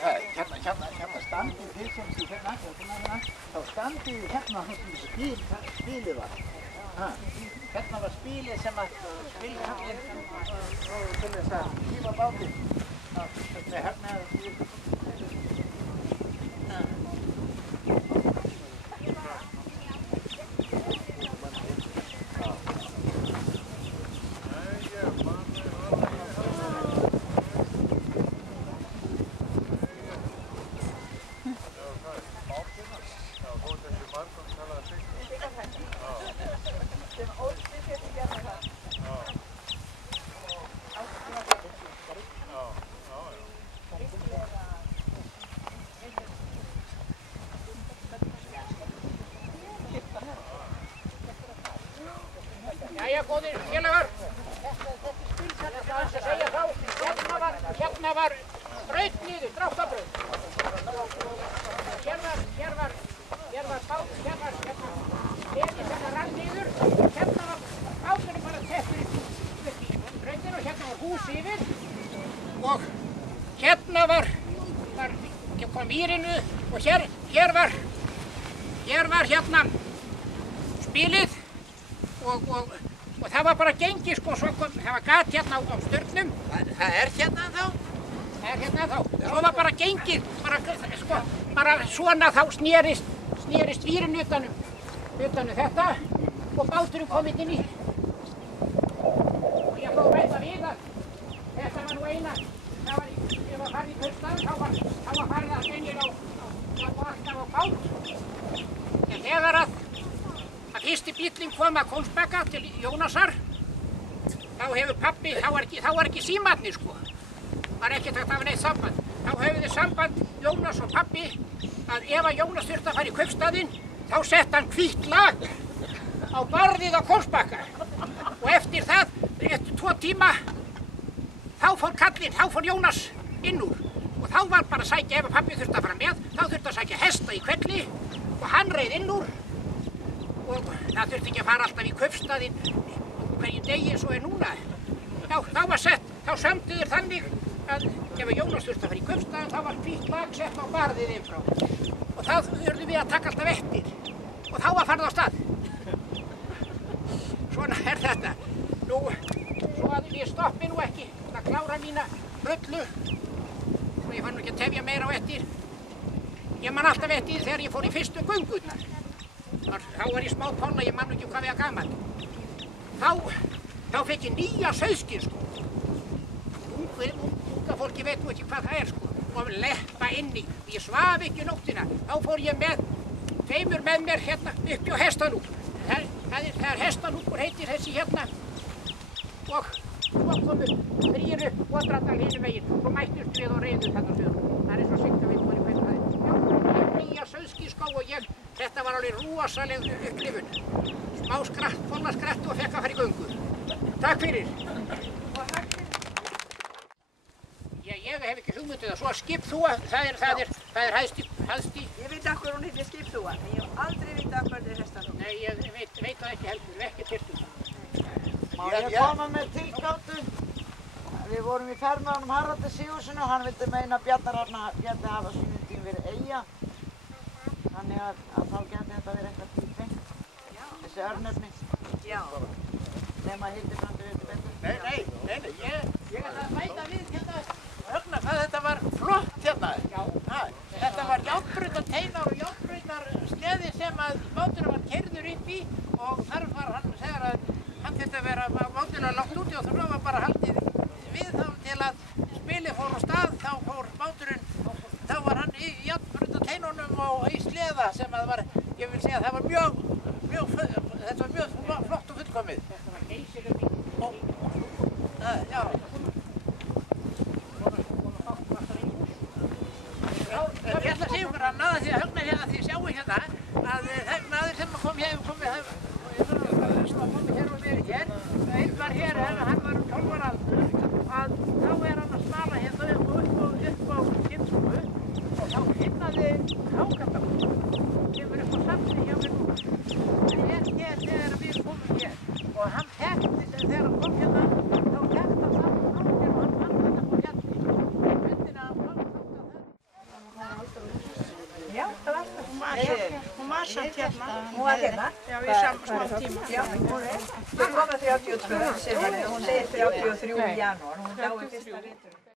Hérna standið þið sem þið hérna, þá standið þið hérna sem spilið var. Hérna var spilið sem að spilkallinn til þess að hífa bátinn. Með hérna Jæja, góðir félagar, hérna var braut niður, dráttarbraut. Hér var steði sem rann niður, hérna var báturinn bara settur upp í brautinu og hérna var hús yfir og hérna kom mýrinu og hér var hérna spilið og það var bara gengið sko, það var gat hérna á sturnum. Það er hérna þá? Það er hérna þá. Svo var bara gengið, bara svona þá snerist vírinn utanum þetta og báturinn kominn inn í. Og ég fór að ræta við að þetta var nú eina, ég var farið í Kaupstað, þá var farið að steinir alltaf á bát. En þegar að fyrsti bíllinn kom að Kóngsbakka til Jónasar, þá hefur pabbi, þá var ekki símarnir sko, var ekkert að hafa neitt samband. Þá hefur þið samband Jónas og pabbi að ef að Jónas þurfti að fara í Kaupstaðinn, þá sett hann hvítt lag á barðið á Kóngsbakka. Og eftir 2 tíma, þá fór Jónas inn úr. Og þá var bara að sækja, ef pabbi þurfti að fara með, þá þurfti að sækja hesta í Hvelli og hann reið inn úr. Og það þurfti ekki að fara alltaf í Kaupstaðinn hverjum degi eins og er núna. Þá sömdu þeir þannig að ef Jónas þurfti að fara í Kaupstaðinn, þá var hvítt lag sett á barðið inn frá. Og þá urðum við að taka alltaf eftir. Og þá var farið á stað. Svona er þetta. Svo að ég stoppi nú ekki að klára mína brullu. Svo ég fann nú ekki að tefja meira á eftir. Ég man alltaf eftir þegar ég fór í fyrstu göngurnar. Þá var ég smá pána, ég man nú ekki hvað við að gaman. Þá fekk ég nýja sauðskinn sko. Unga fólki veit nú ekki hvað það er sko. Og leppa inni. Ég svaf ekki nóttina. Þá fór ég með tveimur með mér hérna uppi á Hestanúpur. Það er Hestanúpur heitir þessi hérna. Og svo komu 3 upp Odradal hinum megin. Svo mættust við og reiðum þarna sögur. Það er svo sýnt að við vorum hvernig það er. Já, nýja sauðskinnskó og þetta var alveg rosaleg upplifun. Smá skratt og fekk að fara í göngu. Takk fyrir. Ég hef ekki hugmyndið það. Svo skipþúa, það er hæðst í. Ég veit af hverju hún heitir skipþúa, en ég hef aldrei vitað af hverju þetta er Hestanúpur. Nei, ég veit það ekki heldur, ekki hirt það. Má ég koma með tilgátu? Við vorum í ferð með honum Haraldi Sigurðssyni og hann vildi meina að Bjarni hafa sínum tím verið eyja. Þannig að þá gæti þetta verið eitthvað títengt. Þessi örnefni. Já. Nema Hildibrandi veitir betur. Nei, ég ætla að bæta við hérna. Högna, þetta var flott hérna. Já. Þetta var járnbrautarteinar og járnbrautarsteði sem að báturinn var keyrður upp í og þar var hann, þegar að hann þurfti að vera báturinn langt úti og það var bara haldið við þá til að spilið fór á stað, þá fór báturinn, þá var hann í járnbrautarteinunum og í sleða sem að var, ég vil segja að það var þetta var mjög flott og fullkomið. Þetta var geysileg bíl. Já. Ég ætla að segja ykkur að náða því að högna hérna því sjáu hérna að það maður sem kom hér og verið hér, einn var hér, hann var 12 ára aldur, að þá er hann að smala hérna upp á Kinnskógu og þá finnaði Hákarlabúð, kemur upp á safni hjá mér núna. Það er hér þegar við komum hér og hann þekkti þegar hann kom hérna, þá þekkti hann saman náttúr og hann fann þetta på fjalli. Myndina af Hákarlabúð. Hún var samt hérna. Hún var hérna? Já, í smá tíma. Já, hún er. Þau koma 32, hún segir 33 í janúar, hún dái fyrsta veturinn.